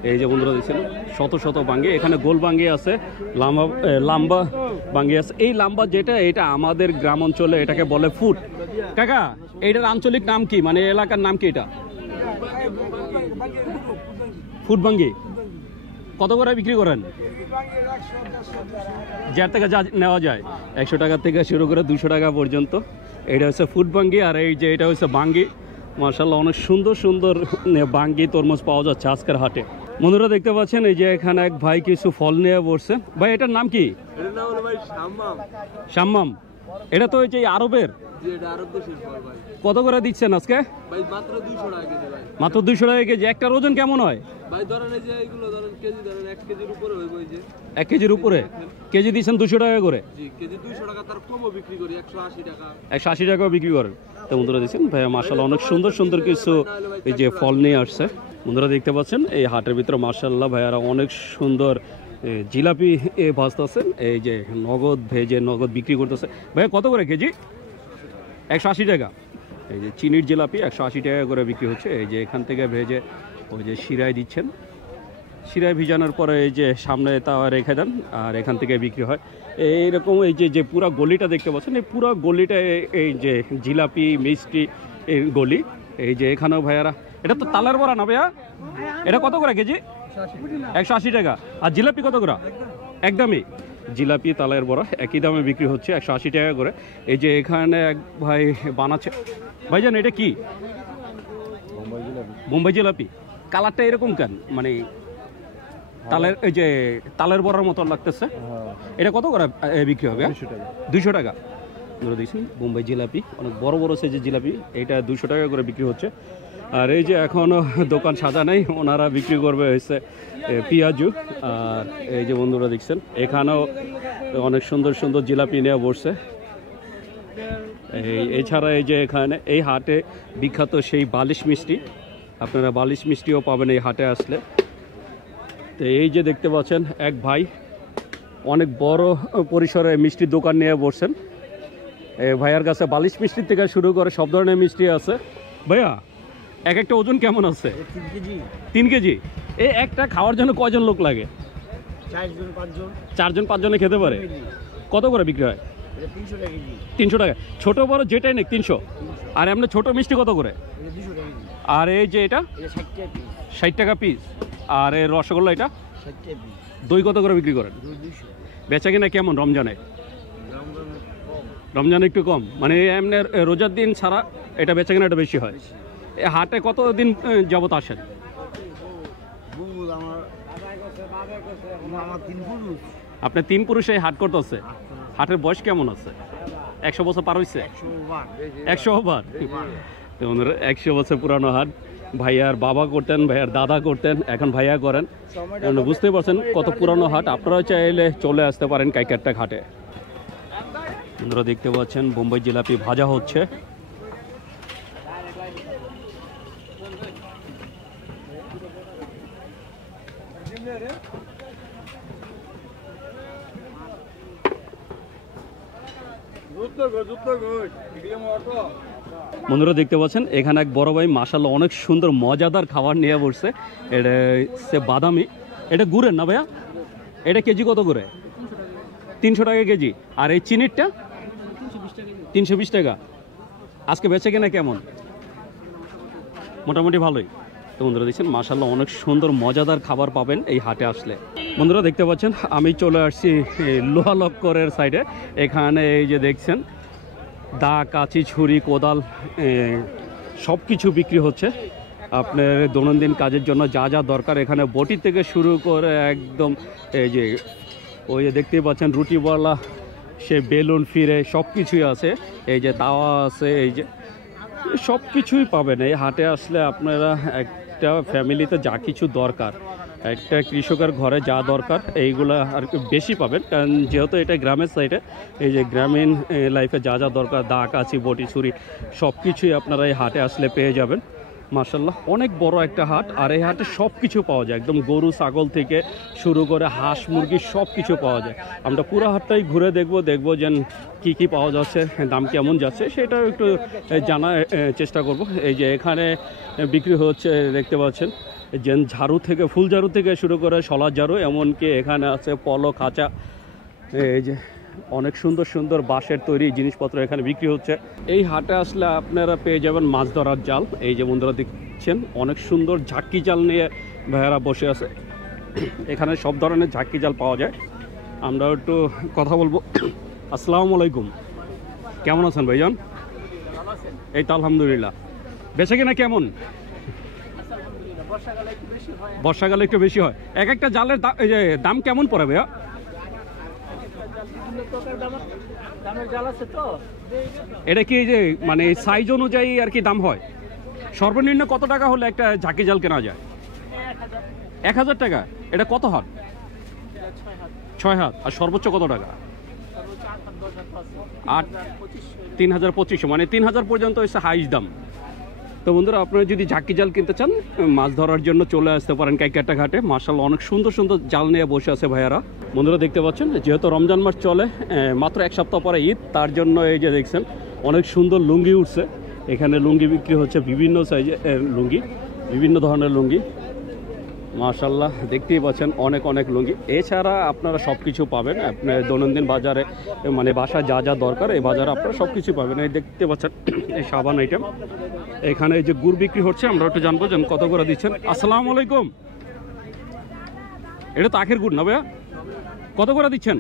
এই যে বন্ধুরা দিচ্ছেন শত শত বাঙ্গি। এখানে গোল বাঙ্গি আছে, লাম্বা বাঙ্গি আছে। এই লাম্বা যেটা, এটা আমাদের গ্রাম অঞ্চলে এটাকে বলে ফুট। কাকা এইটার আঞ্চলিক নাম কি, মানে এলাকার নাম কি? এটা ফুট বাঙ্গি। কত করে বিক্রি করেন? যার থেকে যা নেওয়া যায়, 100 টাকা থেকে শুরু করে 200 টাকা পর্যন্ত। এটা হচ্ছে ফুট বাঙ্গি। আর এই যে এটা হচ্ছে বাঙ্গি। মাশাআল্লাহ অনেক সুন্দর সুন্দর বাঙ্গি তরমুজ পাওয়া যাচ্ছে আজকের হাটে। বন্ধুরা দেখতে পাচ্ছেন এই যে এখানে এক ভাই কিছু ফল নিয়ে বসছে। ভাই এটার নাম কি? এটার নাম হলো ভাই শাম্মাম। শাম্মাম। এটা তো এই যে আরবের। জি, এটা আরব দেশের ফল ভাই। কত করে দিচ্ছেন আজকে? ভাই মাত্র 200 টাকা কেজি ভাই। মাত্র 200 টাকা কেজি। একটার ওজন কেমন হয় ভাই? ধরেন এই যে এইগুলো ধরেন কেজি, ধরেন 1 কেজির উপরে হইব। এই যে 1 কেজির উপরে কেজি দিচ্ছেন 200 টাকা করে। জি, কেজি 200 টাকা, তার কমও বিক্রি করি 180 টাকা। 180 টাকাও বিক্রি করেন। তো বন্ধুরা দেখছেন ভাইয়া মাশাআল্লাহ অনেক সুন্দর সুন্দর কিছু এই যে ফল নিয়ে আসছে। বন্ধুরা দেখতে পাচ্ছেন এই হাটের ভিতরে মাশাআল্লাহ ভাইয়ারা অনেক সুন্দর জিলাপি ভাজতেছেন। এই যে নগদ ভেজে নগদ বিক্রি করতেছে। ভাইয়া কত করে কেজি? 180 টাকা। এই যে চিনির জিলাপি 180 টাকা করে বিক্রি হচ্ছে। এই যে এখান থেকে ভেজে ওই যে শিরায় দিচ্ছেন। শিরায় ভিজানোর পরে এই যে সামনে তাওয়া রেখে দেন, আর এখান থেকে বিক্রি হয়। এইরকম এই যে পুরো গলিটা দেখতে পাচ্ছেন, এই পুরো গলিটা এই যে জিলাপি মিষ্টি এই গলি। এই যে এখানেও ভাইয়ারা, এটা তো তালের বড়া না ভাইয়া? এটা কত করে কেজি? 180 টাকা। আর জিলাপি কত করে? একদমই। জিলাপি তালের বড়া একই দামে বিক্রি হচ্ছে 180 টাকা করে। এই যে এখানে এক ভাই বানাচ্ছে। ভাইজান এটা কি? বোম্বাই জিলাপি। কালারটা এরকম কেন, মানে তালের এই যে তালের বড়ার মতো লাগতেছে। এটা কত করে বিক্রি হবে? 200 টাকা। ধরে দিয়েছেন বোম্বাই জিলাপি, অনেক বড় বড় সাইজের জিলাপি, এটা 200 টাকা করে বিক্রি হচ্ছে। আর এই যে এখনও দোকান সাজা নেই, ওনারা বিক্রি করবে হচ্ছে পেঁয়াজু। আর এই যে বন্ধুরা দেখছেন এখানেও অনেক সুন্দর সুন্দর জিলাপি নিয়ে বসছে। এছাড়া এই যে এখানে এই হাটে বিখ্যাত সেই বালিশ মিষ্টি, আপনারা বালিশ মিষ্টিও পাবেন এই হাটে আসলে। তো এই যে দেখতে পাচ্ছেন এক ভাই অনেক বড় পরিসরে মিষ্টির দোকান নিয়ে বসছেন। এই ভাইয়ার কাছে বালিশ মিষ্টির থেকে শুরু করে সব ধরনের মিষ্টি আছে। ভাইয়া এক একটা ওজন কেমন আছে? 3 কেজি। এই একটা খাওয়ার জন্য কয়জন লোক লাগে? 4জন 5জনে খেতে পারে। কত করে বিক্রি হয়? 300 টাকা। ছোট বড় যেটাই নেই 300। আর এমনি ছোট মিষ্টি কত করে? আর এই যে এটা 60 টাকা পিস। আর এই রসগোল্লা এটা দই কত করে বিক্রি করেন? বেচা কিনা কেমন রমজানে? রমজানে একটু কম, মানে এমনি রোজার দিন ছাড়া এটা বেচা কিনা বেশি হয়। এই হাটে কতদিন যাবত আসেন? আপনি 3 পুরুষে হাট করতেছে। হাটের বয়স কেমন আছে? 100 বছর পার হয়েছে? 100 বার। 100 বছর পুরানো হাট। ভাইয়ার বাবা করতেন, ভাইয়ার দাদা করতেন, এখন ভাইয়া করেন। বুঝতেই পারছেন কত পুরানো হাট। আপনারা চাইলে চলে আসতে পারেন কাইকারটা ঘাটে। আপনারা দেখতে পাচ্ছেন বোম্বাই জিলাপি ভাজা হচ্ছে। বন্ধুরা দেখতে পাচ্ছেন এখানে এক বড় ভাই মাশাআল্লাহ অনেক সুন্দর মজাদার খাবার নিয়ে বসছে। এটা সে বাদামি, এটা গুড়ের না ভাইয়া? এটা কেজি কত করে? 300 টাকা কেজি। আর এই চিনিরটা 320 টাকা। আজকে বেচে কিনা কেমন? মোটামুটি ভালোই। তো বন্ধুরা দেখছেন মাশাআল্লাহ অনেক সুন্দর মজাদার খাবার পাবেন এই হাটে আসলে। বন্ধুরা দেখতে পাচ্ছেন আমি চলে আসছি লোহা লক্করের সাইডে। এখানে এই যে দেখছেন দা, কাঁচি, ছুরি, কোদাল সব কিছু বিক্রি হচ্ছে। আপনার দৈনন্দিন কাজের জন্য যা যা দরকার এখানে বটি থেকে শুরু করে একদম এই যে ওই যে দেখতেই পাচ্ছেন রুটিওয়ালা, সে বেলুন ফিরে সব কিছুই আছে। এই যে তাওয়া আছে, এই যে সব কিছুই পাবেন এই হাটে আসলে। আপনারা একটা ফ্যামিলিতে যা কিছু দরকার, একটা কৃষকের ঘরে যা দরকার এইগুলো আর কি বেশি পাবেন, কারণ যেহেতু এটা গ্রামের সাইডে। এই যে গ্রামীণ লাইফে যা যা দরকার দা, কাঁচি, বটি, ছুরি সব কিছুই আপনারা এই হাটে আসলে পেয়ে যাবেন। মাশাআল্লাহ অনেক বড় একটা হাট। আর এই হাটে সব কিছু পাওয়া যায়, একদম গরু ছাগল থেকে শুরু করে হাঁস মুরগি সব কিছু পাওয়া যায়। আমরা পুরো হাটটাই ঘুরে দেখবো যে কী কী পাওয়া যাচ্ছে, দাম কেমন যাচ্ছে সেটাও একটু জানার চেষ্টা করব। এই যে এখানে বিক্রি হচ্ছে দেখতে পাচ্ছেন যে ঝাড়ু থেকে, ফুল ঝাড়ু থেকে শুরু করে শলার ঝাড়ু, এমনকি এখানে আছে পলো, খাঁচা। এই যে অনেক সুন্দর সুন্দর বাঁশের তৈরি জিনিসপত্র এখানে বিক্রি হচ্ছে। এই হাটে আসলে আপনারা পেয়ে যাবেন মাছ ধরার জাল। এই যে বন্ধুরা দেখছেন অনেক সুন্দর ঝাঁকি জাল নিয়ে ভাইয়ারা বসে আছে। এখানে সব ধরনের ঝাঁকি জাল পাওয়া যায়। আমরা একটু কথা বলবো। আসসালামু আলাইকুম, কেমন আছেন ভাইজান? এই তো আলহামদুলিল্লাহ। বেচা কিনা কেমন? বর্ষাকালে একটু বেশি হয়। এক একটা জালের দাম কেমন পড়ে ভাইয়া? এটা কি যে মানে সাইজ অনুযায়ী আর কি দাম হয়? সর্বনিম্ন কত টাকা হলে একটা ঝাঁকি জাল কেনা যায়? 1000 টাকা। এটা কত হাত? 6 হাত। আর সর্বোচ্চ কত টাকা? 3025, মানে 3000 পর্যন্ত হচ্ছে হাইস দাম। তো বন্ধুরা আপনারা যদি ঝাঁকি জাল কিনতে চান মাছ ধরার জন্য চলে আসতে পারেন কাইকারটা ঘাটে। মাশাআল্লাহ অনেক সুন্দর সুন্দর জাল নিয়ে বসে আছে ভাইয়ারা। বন্ধুরা দেখতে পাচ্ছেন যেহেতু রমজান মাস চলে, মাত্র 1 সপ্তাহ পরে ঈদ, তার জন্য এই যে দেখছেন অনেক সুন্দর লুঙ্গি উঠছে। এখানে লুঙ্গি বিক্রি হচ্ছে, বিভিন্ন সাইজের লুঙ্গি, বিভিন্ন ধরনের লুঙ্গি। মাশাআল্লাহ দেখতেই পাচ্ছেন অনেক অনেক লুঙ্গি। এছাড়া আপনারা সব কিছু পাবেন আপনার দৈনন্দিন বাজারে, মানে বাসায় যা যা দরকার এই বাজারে আপনারা সব কিছু পাবেন। এই দেখতে পাচ্ছেন এই সাবান আইটেম। এখানে এই যে গুড় বিক্রি হচ্ছে, আমরা একটু জানবো যে কত করে দিচ্ছেন। আসসালামু আলাইকুম। এটা তো আখের গুড় না ভাইয়া? কত করে দিচ্ছেন?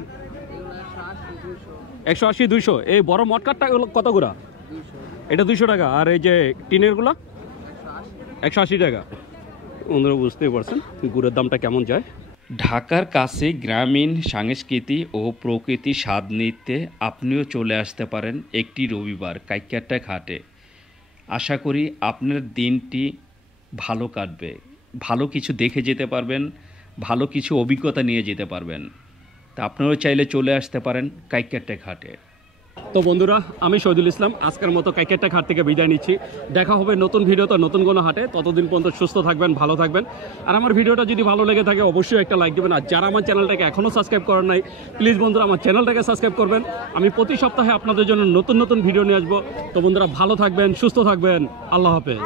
180, 200। এই বড় মটকারটা কত করে? এটা 200 টাকা। আর এই যে টিনের গুলা 180 টাকা। বন্ধুরা বুঝতেই পারছেন গুড়ের দামটা কেমন যায়। ঢাকার কাছে গ্রামীণ সংস্কৃতি ও প্রকৃতি স্বাদ নিতে আপনিও চলে আসতে পারেন একটি রবিবার কাইক্যারটেক হাটে। আশা করি আপনার দিনটি ভালো কাটবে, ভালো কিছু দেখে যেতে পারবেন, ভালো কিছু অভিজ্ঞতা নিয়ে যেতে পারবেন। তা আপনারাও চাইলে চলে আসতে পারেন কাইক্যারটেক হাটে। তো বন্ধুরা, আমি শহীদুল ইসলাম আজকের মতো কাইক্যারটেক হাট থেকে বিদায় নিচ্ছি। দেখা হবে নতুন ভিডিওতে নতুন কোনো হাটে। ততদিন পর্যন্ত সুস্থ থাকবেন, ভালো থাকবেন। আর আমার ভিডিওটা যদি ভালো লেগে থাকে অবশ্যই একটা লাইক দেবেন। আর যারা আমার চ্যানেলটাকে এখনও সাবস্ক্রাইব করেন নাই, প্লিজ বন্ধুরা আমার চ্যানেলটাকে সাবস্ক্রাইব করবেন। আমি প্রতি সপ্তাহে আপনাদের জন্য নতুন নতুন ভিডিও নিয়ে আসবো। তো বন্ধুরা ভালো থাকবেন, সুস্থ থাকবেন, আল্লাহ হাফেজ।